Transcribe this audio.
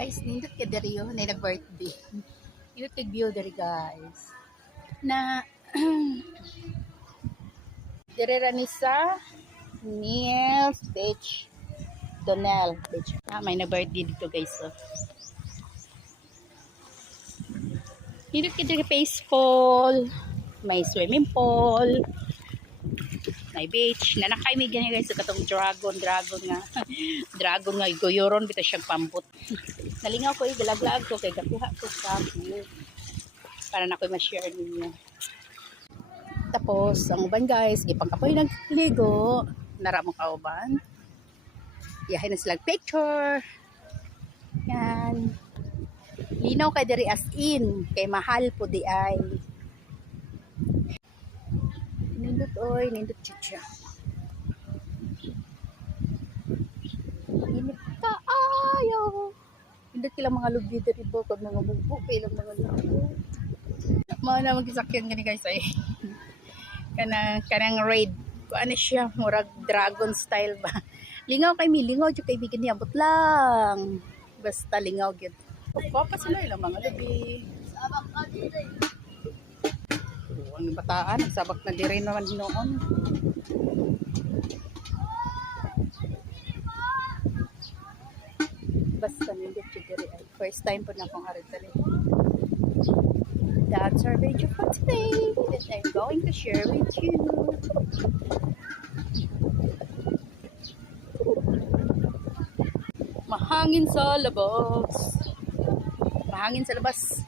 Guys, nindot ka diri yun, na nag-birthday. Nindot ka view diri guys. Na, diri rani sa Niels Beach. Donel Beach. May nag-birthday dito guys. So. Nindot ka diri peaceful. May swimming pool. May beach. Nanakay may ganyan guys. Katong dragon nga. Dragon nga. Goyoron bito siyang pambot. Nalingaw ko galaglag ko kay kakuha ko sa view. Para na ko ma-share ninyo. Tapos, ang uban guys, ipang apoy nagligo. Nara mo kauban. Yahin na silang picture. Yan. Linaw kay diri as in. Kay mahal po di ay. Nindot oy, nindot chicha. Init ka ayo. Nindot kilang mga lubi diri bo kag mga bubo kilang mga lubi. Mao na magisakyan gani guys ay. Kanang raid. Kuan siya murag dragon style ba. Lingaw kay mi, lingaw jud kay bigyan niya abot lang. Basta lingaw gyud. Papa sila ilang mga lubi. Sabak ka diri. Ang bataan, nagsabak na diri naman noon. Basta nindot siya diri. First time po na akong aritali. That's our video for today that I'm going to share with you. Mahangin sa labas. Mahangin sa labas.